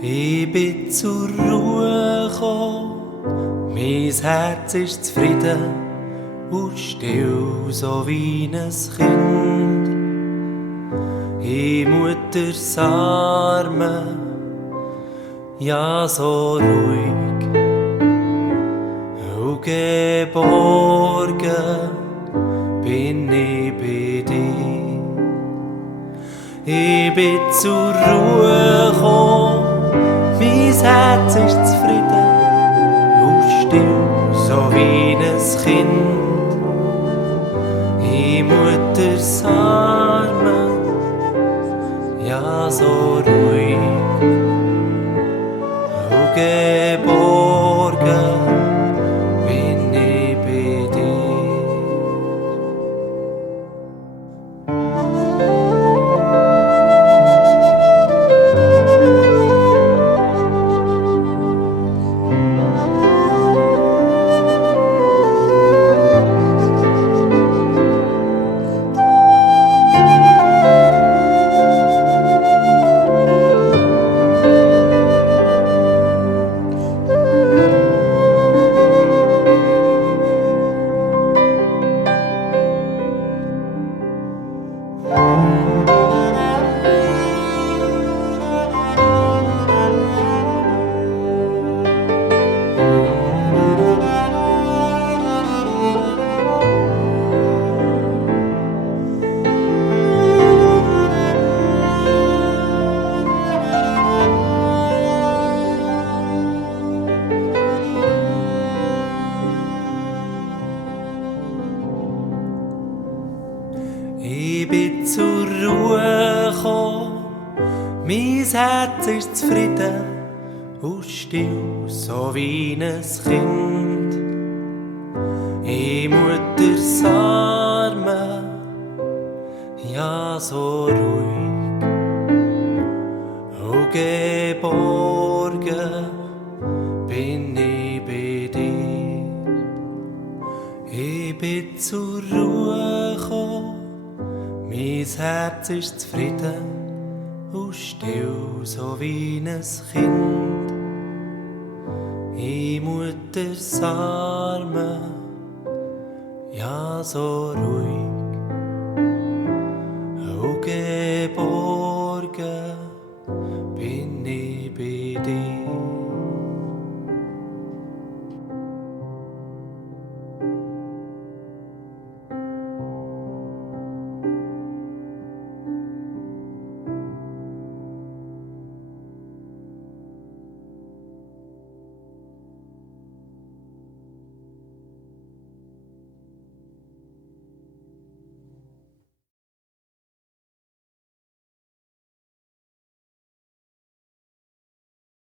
Ich bin zur Ruhe gekommen, mein Herz ist zufrieden und still, so wie ein Kind. In Mutters Armen, ja so ruhig und geborgen bin ich bei dir. Ich bin zur Ruhe gekommen, mein Herz ist zufrieden und still, so wie ein Kind. In Mutters Armen, ja so ruhig und geborgen bin ich bei dir. Ich bin zur Ruhe gekommen, mein Herz ist zufrieden und still, so wie ein Kind. In Mutters Armen, ja so ruhig und geborgen bin ich bei dir. Ich bin zur Ruhe gekommen, mein Herz ist zufrieden und still, so wie ein Kind. In Mutters Armen, ja so ruhig und